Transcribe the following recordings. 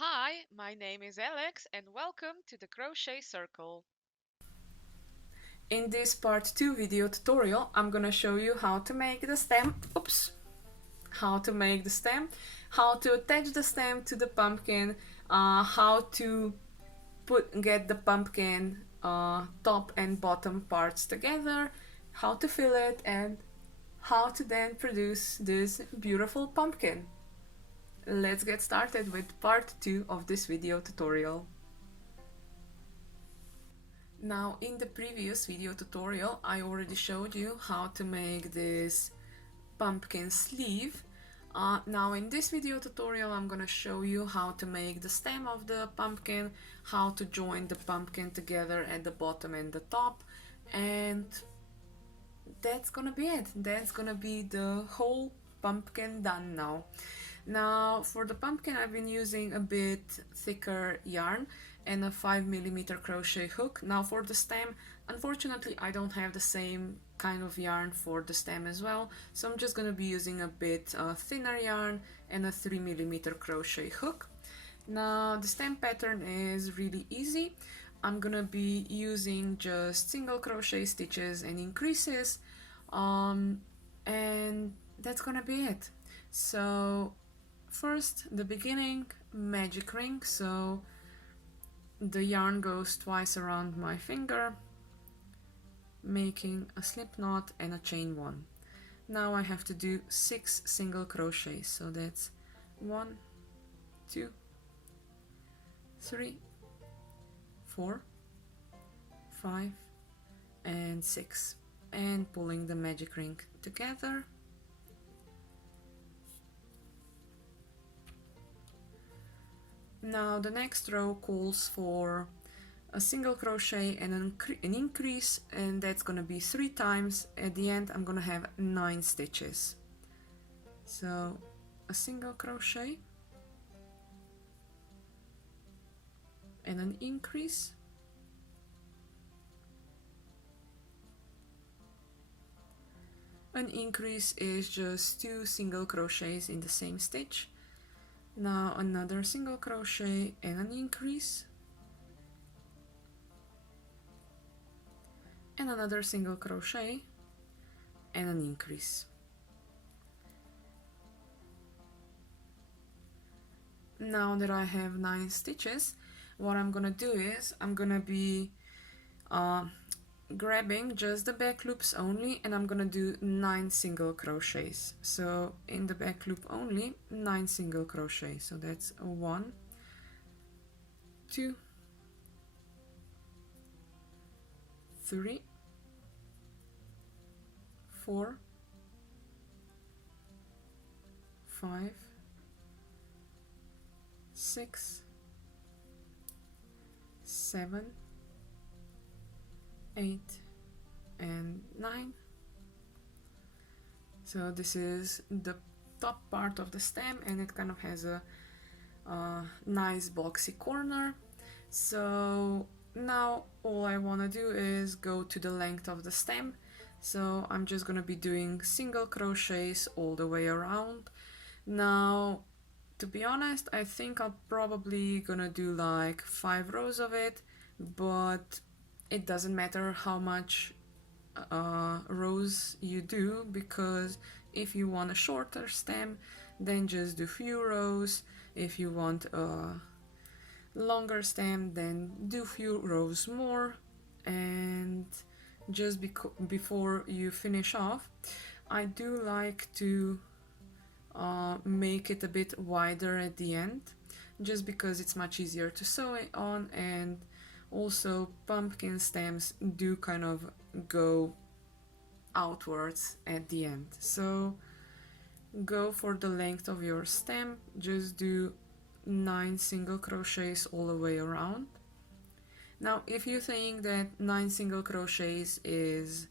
Hi, my name is Alex and welcome to the Crochet Circle. In this part 2 video tutorial, I'm gonna show you how to make the stem, how to make the stem, how to attach the stem to the pumpkin, how to get the pumpkin top and bottom parts together, how to fill it, and how to then produce this beautiful pumpkin. Let's get started with part 2 of this video tutorial. Now, in the previous video tutorial, I already showed you how to make this pumpkin sleeve. Now in this video tutorial, I'm gonna show you how to make the stem of the pumpkin, how to join the pumpkin together at the bottom and the top, and that's gonna be it. That's gonna be the whole pumpkin done now. Now for the pumpkin, I've been using a bit thicker yarn and a 5mm crochet hook. Now for the stem, unfortunately I don't have the same kind of yarn for the stem as well, so I'm just gonna be using a bit thinner yarn and a 3mm crochet hook. Now the stem pattern is really easy. I'm gonna be using just single crochet stitches and increases, and that's gonna be it. So first, the beginning magic ring, so the yarn goes twice around my finger, making a slip knot and a chain one. Now I have to do 6 single crochets, so that's 1, 2, 3, 4, 5, and 6, and pulling the magic ring together. Now the next row calls for a single crochet and an increase, and that's gonna be 3 times. At the end I'm gonna have 9 stitches. So a single crochet and an increase, an increase is just 2 single crochets in the same stitch. Now another single crochet and an increase, and another single crochet and an increase. Now that I have 9 stitches, what I'm gonna do is I'm gonna be grabbing just the back loops only, and I'm gonna do 9 single crochets. So in the back loop only, 9 single crochets. So that's 1, 2, 3, 4, 5, 6, 7, 8, and 9. So this is the top part of the stem, and it kind of has a nice boxy corner. So now all I want to do is go to the length of the stem. So I'm just gonna be doing single crochets all the way around. Now, to be honest, I think I'm probably gonna do like 5 rows of it, but it doesn't matter how much rows you do, because if you want a shorter stem, then just do few rows. If you want a longer stem, then do few rows more. And just before you finish off, I do like to make it a bit wider at the end, just because it's much easier to sew it on, and also pumpkin stems do kind of go outwards at the end. So go for the length of your stem, just do 9 single crochets all the way around. Now if you think that 9 single crochets is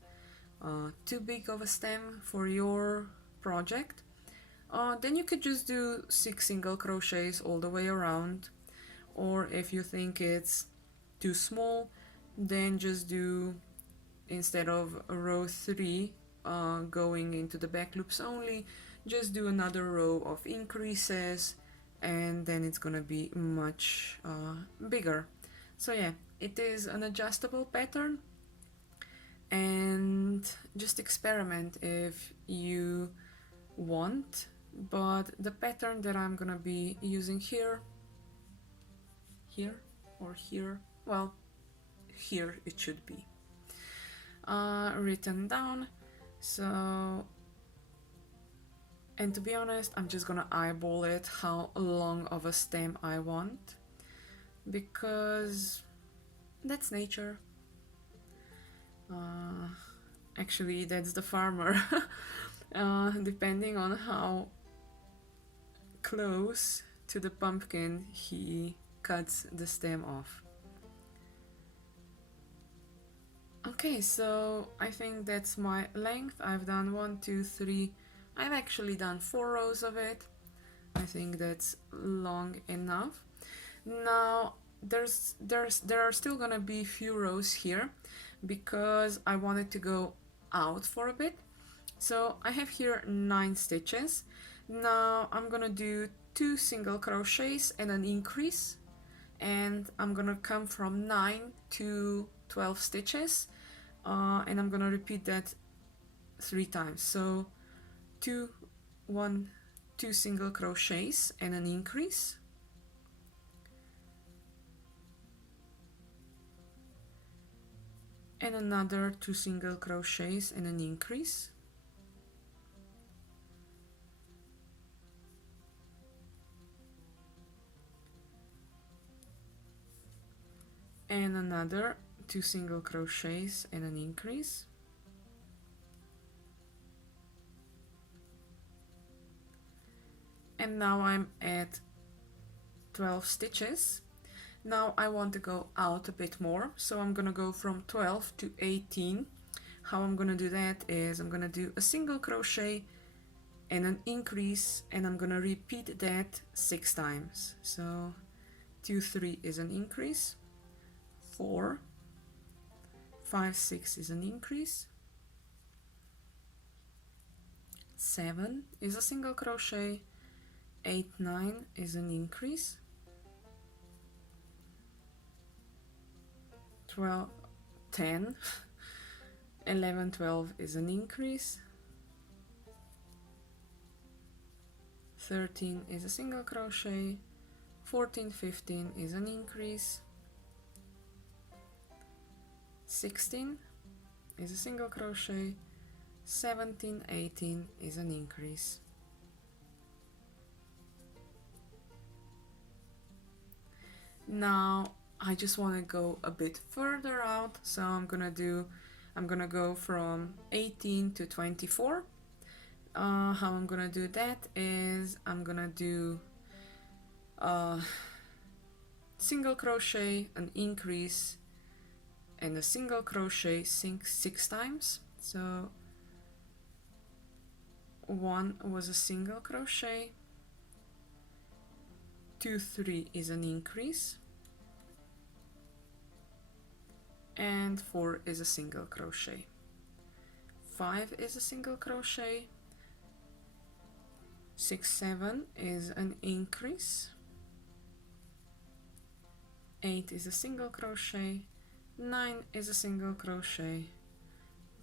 too big of a stem for your project, then you could just do 6 single crochets all the way around. Or if you think it's too small, then just do, instead of row 3 going into the back loops only, just do another row of increases and then it's gonna be much bigger. So yeah, it is an adjustable pattern, and just experiment if you want, but the pattern that I'm gonna be using here, or here, well, here it should be written down. So, and to be honest, I'm just gonna eyeball it how long of a stem I want, because that's nature. Actually, that's the farmer. Depending on how close to the pumpkin he cuts the stem off. Okay, so I think that's my length. I've done 1, 2, 3. I've actually done 4 rows of it. I think that's long enough. Now there are still gonna be few rows here because I wanted to go out for a bit. So I have here 9 stitches. Now I'm gonna do 2 single crochets and an increase, and I'm gonna come from 9 to 12 stitches, and I'm gonna repeat that 3 times. So 2 single crochets and an increase, and another 2 single crochets and an increase, and another 2 single crochets and an increase, and now I'm at 12 stitches. Now I want to go out a bit more, so I'm gonna go from 12 to 18. How I'm gonna do that is I'm gonna do a single crochet and an increase, and I'm gonna repeat that 6 times. So 2, 3 is an increase, 4, 5, 6 is an increase, 7 is a single crochet, 8, 9 is an increase, 12, 10, 11, 12 is an increase, 13 is a single crochet, 14, 15 is an increase, 16 is a single crochet, 17, 18 is an increase. Now I just want to go a bit further out, so I'm gonna go from 18 to 24. How I'm gonna do that is I'm gonna do single crochet, an increase, and a single crochet 6 times. So 1 was a single crochet, 2, 3 is an increase, and 4 is a single crochet, 5 is a single crochet, 6, 7 is an increase, 8 is a single crochet, 9 is a single crochet,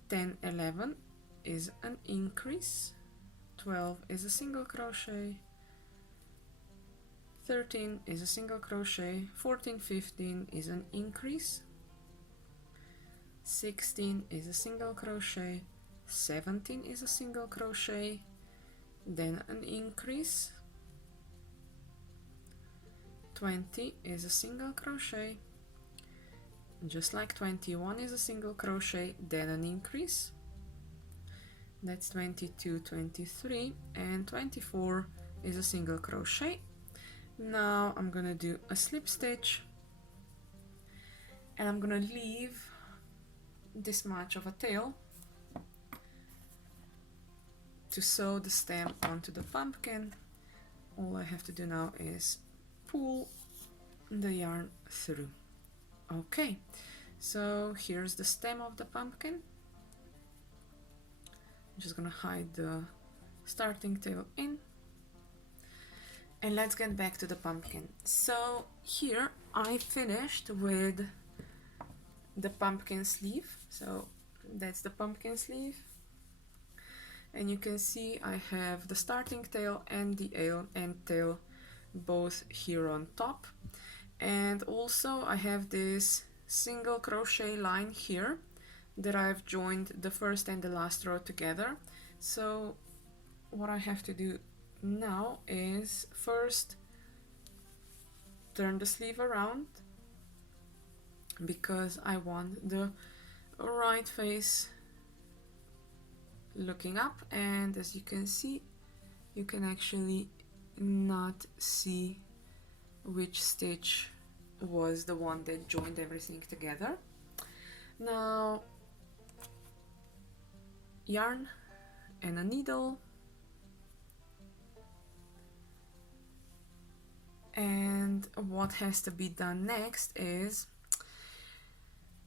10, 11 is an increase, 12 is a single crochet, 13 is a single crochet, 14, 15 is an increase, 16 is a single crochet, 17 is a single crochet, then an increase, 20 is a single crochet, just like 21 is a single crochet, then an increase. That's 22, 23, and 24 is a single crochet. Now I'm gonna do a slip stitch, and I'm gonna leave this much of a tail to sew the stem onto the pumpkin. All I have to do now is pull the yarn through. Okay, so here's the stem of the pumpkin. I'm just gonna hide the starting tail in, And let's get back to the pumpkin. So here I finished with the pumpkin sleeve. So that's the pumpkin sleeve. And you can see I have the starting tail and the end tail both here on top. And also I have this single crochet line here that I've joined the first and the last row together. So what I have to do now is first turn the sleeve around because I want the right face looking up, and as you can see, you can actually not see which stitch was the one that joined everything together. Now, yarn and a needle, and what has to be done next is,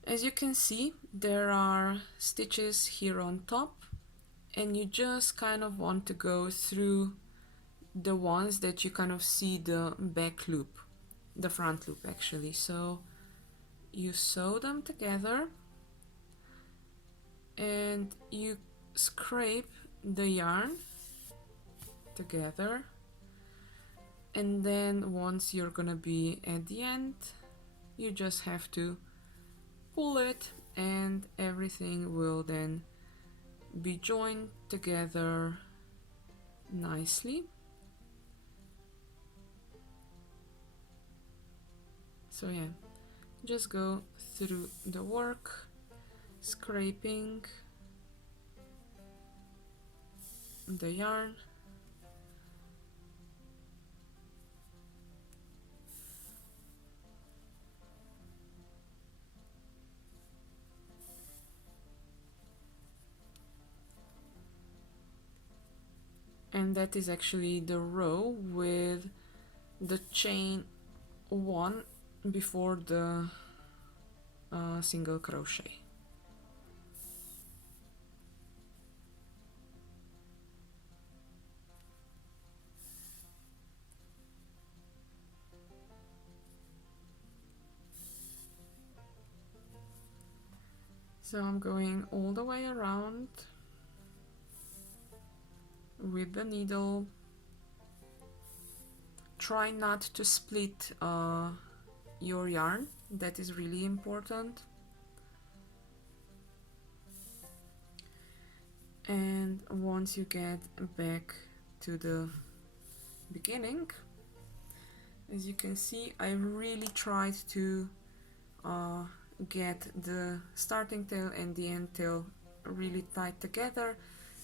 as you can see, there are stitches here on top, and you just kind of want to go through the ones that you kind of see the back loop, the front loop actually. So you sew them together and you scrape the yarn together, and then once you're gonna be at the end, you just have to pull it and everything will then be joined together nicely. So yeah, just go through the work, scraping the yarn, and that is actually the row with the chain 1 before the single crochet. So I'm going all the way around with the needle. Try not to split your yarn, that is really important. And once you get back to the beginning, as you can see, I really tried to get the starting tail and the end tail really tight together.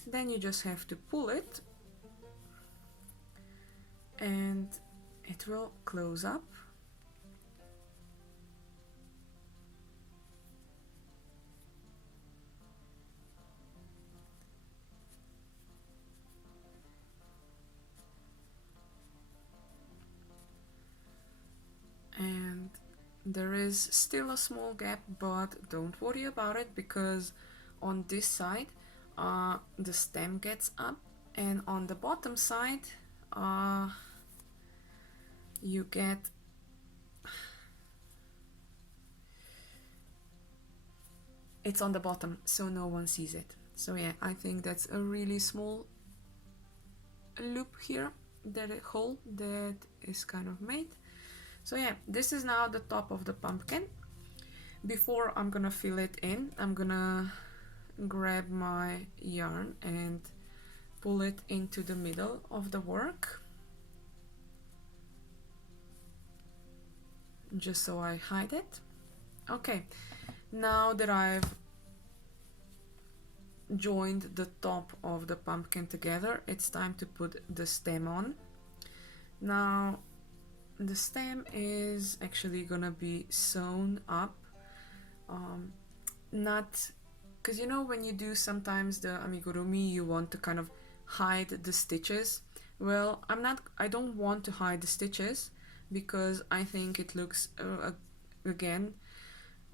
Then you just have to pull it and it will close up. And there is still a small gap, but don't worry about it because on this side the stem gets up, and on the bottom side you get it's on the bottom, so no one sees it. So yeah, I think that's a really small loop here, that hole that is kind of made. So yeah, this is now the top of the pumpkin. Before I'm gonna fill it in, I'm gonna grab my yarn and pull it into the middle of the work, just so I hide it. Okay, now that I've joined the top of the pumpkin together, it's time to put the stem on. Now the stem is actually gonna be sewn up, not because you know when you do sometimes the amigurumi, you want to kind of hide the stitches. Well, I don't want to hide the stitches because I think it looks again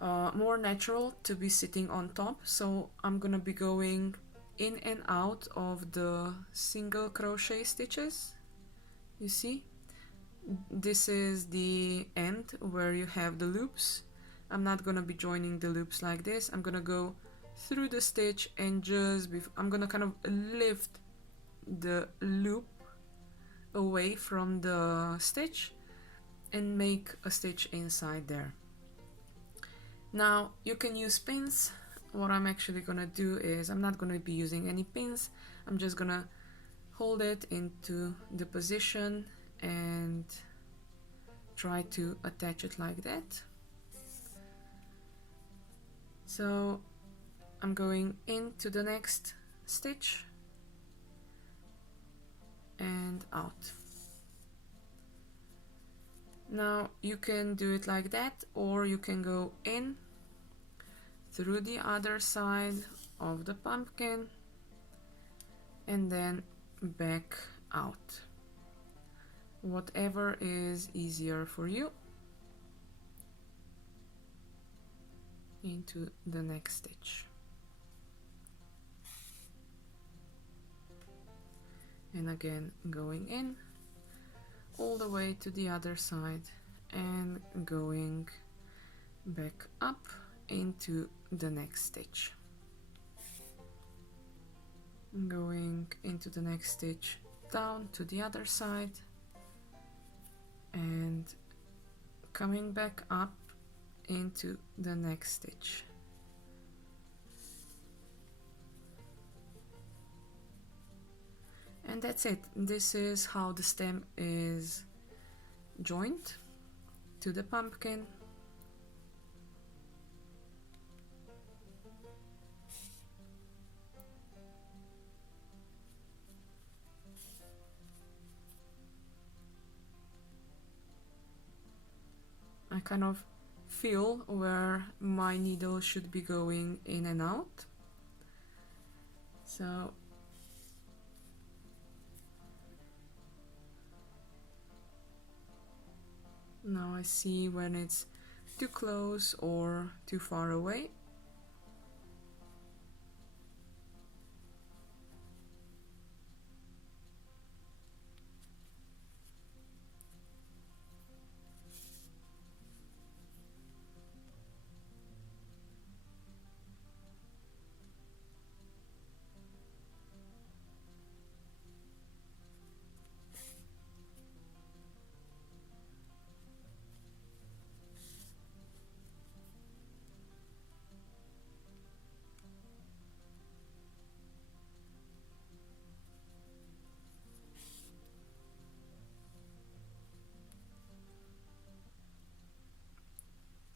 more natural to be sitting on top. So I'm gonna be going in and out of the single crochet stitches, you see, this is the end where you have the loops. I'm not gonna be joining the loops like this. I'm gonna go through the stitch and I'm gonna kind of lift the loop away from the stitch and make a stitch inside there. Now you can use pins. What I'm actually gonna do is I'm not gonna be using any pins. I'm just gonna hold it into the position and try to attach it like that. So I'm going into the next stitch and out. Now you can do it like that, or you can go in through the other side of the pumpkin and then back out. Whatever is easier for you. Into the next stitch. And again going in all the way to the other side and going back up into the next stitch. Going into the next stitch, down to the other side and coming back up into the next stitch. And that's it. This is how the stem is joined to the pumpkin. I kind of feel where my needle should be going in and out. So now I see when it's too close or too far away.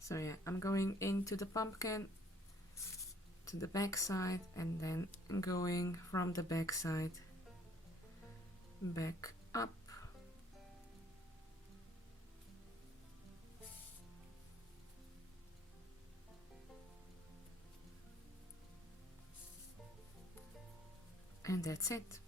So yeah, I'm going into the pumpkin to the back side and then going from the back side back up. And that's it.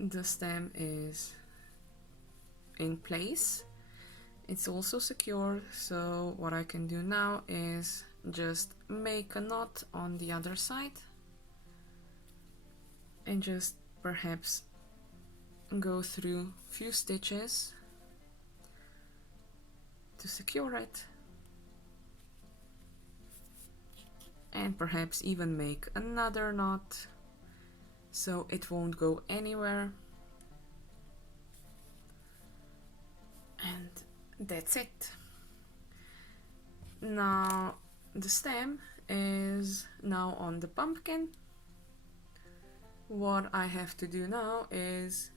The stem is in place. It's also secure, so what I can do now is just make a knot on the other side and just perhaps go through a few stitches to secure it, and perhaps even make another knot so it won't go anywhere. And that's it. Now the stem is now on the pumpkin. What I have to do now is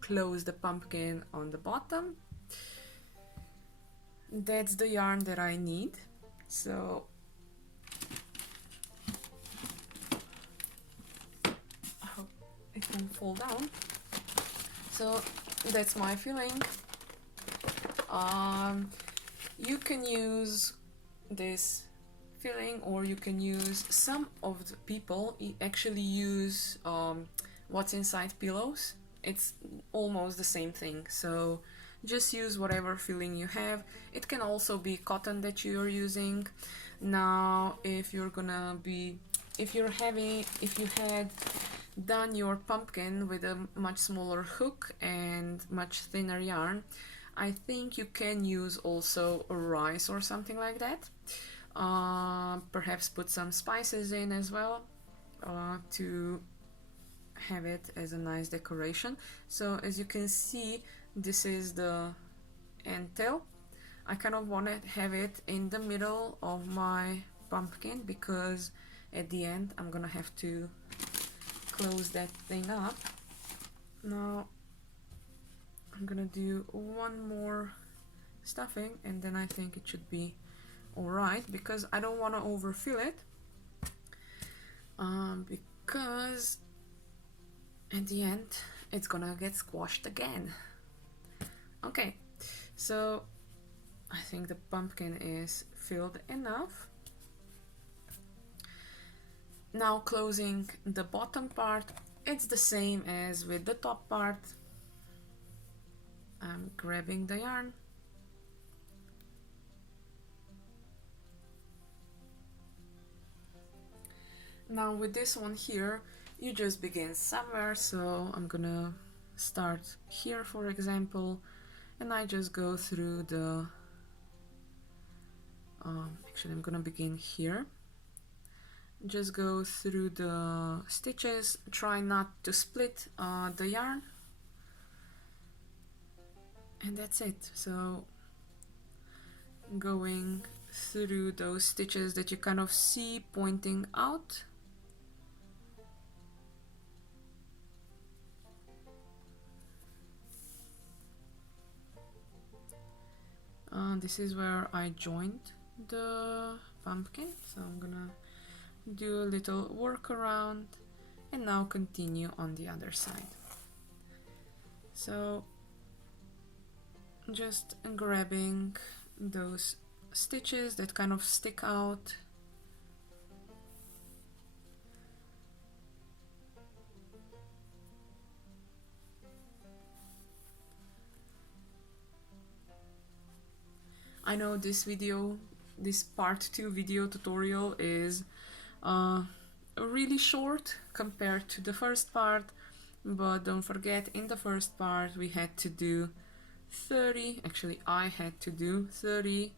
close the pumpkin on the bottom. That's the yarn that I need, so I hope it won't fall down. So that's my filling. You can use this filling, or you can use, some of the people actually use what's inside pillows it's almost the same thing. So just use whatever filling you have. It can also be cotton that you're using. Now if you had done your pumpkin with a much smaller hook and much thinner yarn, I think you can use also rice or something like that. Perhaps put some spices in as well to have it as a nice decoration. So as you can see, this is the end tail. I kind of want to have it in the middle of my pumpkin because at the end I'm gonna have to close that thing up. Now I'm gonna do one more stuffing and then I think it should be alright, because I don't want to overfill it, because at the end it's gonna get squashed again. Okay, so I think the pumpkin is filled enough. Now closing the bottom part, it's the same as with the top part. I'm grabbing the yarn. Now with this one here, you just begin somewhere, so I'm gonna start here for example, and I just go through the actually I'm gonna begin here. Just go through the stitches, try not to split the yarn, and that's it. So going through those stitches that you kind of see pointing out. This is where I joined the pumpkin, so I'm gonna do a little workaround and now continue on the other side. So just grabbing those stitches that kind of stick out, I know this part 2 video tutorial is really short compared to the first part, but don't forget, in the first part we had to do 30, actually I had to do 30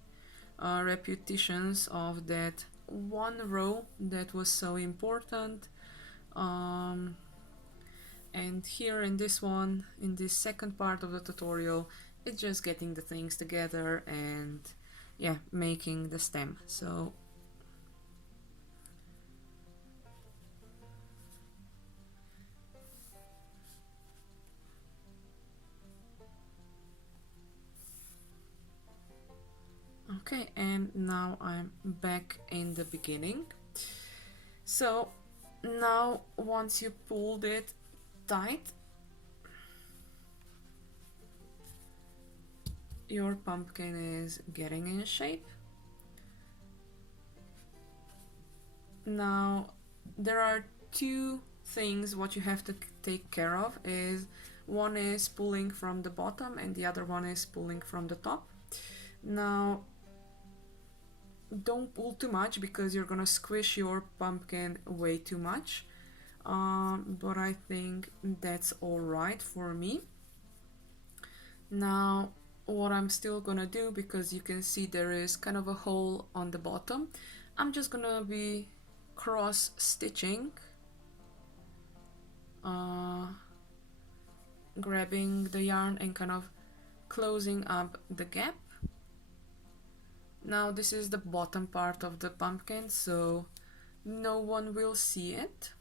repetitions of that one row that was so important. And here in this one, in this second part of the tutorial, it's just getting the things together and yeah, making the stem. So okay, and now I'm back in the beginning. So now once you pulled it tight, your pumpkin is getting in shape. Now there are two things what you have to take care of. Is one is pulling from the bottom and the other one is pulling from the top. Now don't pull too much because you're gonna squish your pumpkin way too much, but I think that's all right for me. Now what I'm still gonna do, because you can see there is kind of a hole on the bottom, I'm just gonna be cross stitching, grabbing the yarn and kind of closing up the gap. Now this is the bottom part of the pumpkin, so no one will see it.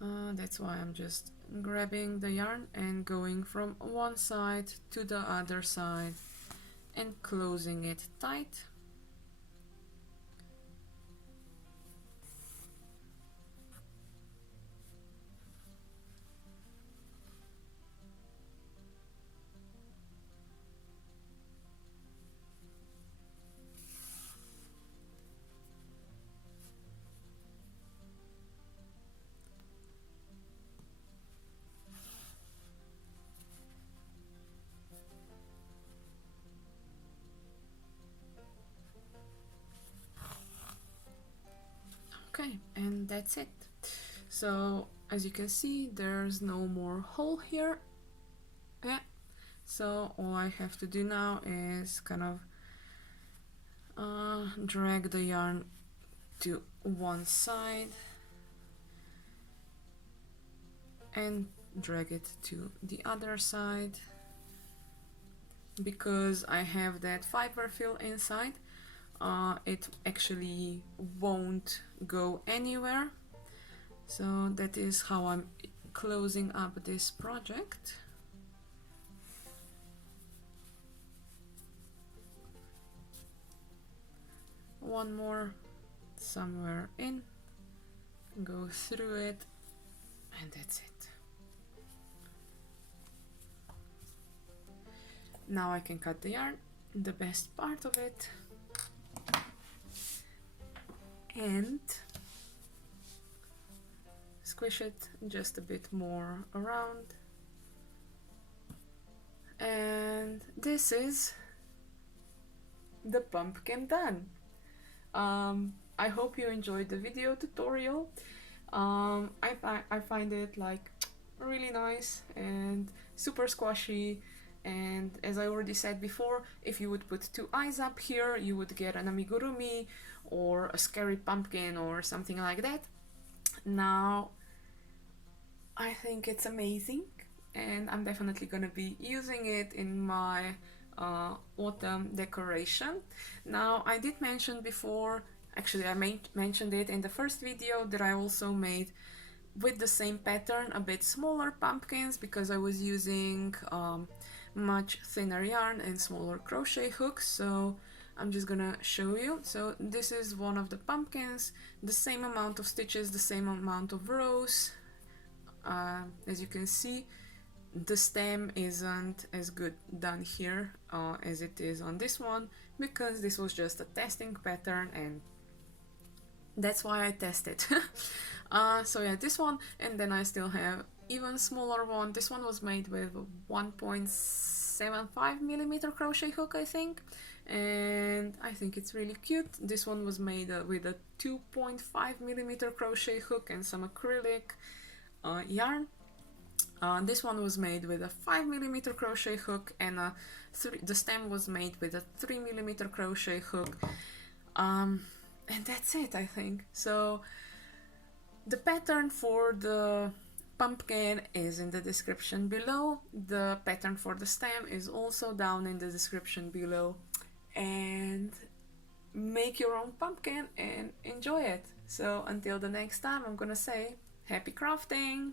That's why I'm just grabbing the yarn and going from one side to the other side and closing it tight. that's it. So as you can see, there's no more hole here. Yeah, so all I have to do now is kind of drag the yarn to one side and drag it to the other side. Because I have that Fiberfill inside, it actually won't go anywhere. So that is how I'm closing up this project. One more somewhere in, go through it, and that's it. Now I can cut the yarn, the best part of it, and squish it just a bit more around. And this is the pumpkin done. I hope you enjoyed the video tutorial. I find it like really nice and super squashy, and as I already said before, if you would put two eyes up here, you would get an amigurumi or a scary pumpkin or something like that. Now I think it's amazing, and I'm definitely gonna be using it in my autumn decoration. Now I did mention before, actually I mentioned it in the first video, that I also made with the same pattern a bit smaller pumpkins because I was using much thinner yarn and smaller crochet hooks. So I'm just gonna show you. So this is one of the pumpkins, the same amount of stitches, the same amount of rows. As you can see, the stem isn't as good done here as it is on this one, because this was just a testing pattern and that's why I tested. So yeah, this one, and then I still have even smaller one. This one was made with 1.75 millimeter crochet hook, I think, and I think it's really cute. This one was made with a 2.5 millimeter crochet hook and some acrylic yarn. This one was made with a 5 millimeter crochet hook, and the stem was made with a 3 millimeter crochet hook, and that's it, I think. So the pattern for the pumpkin is in the description below. The pattern for the stem is also down in the description below, and make your own pumpkin and enjoy it. So until the next time, I'm gonna say happy crafting!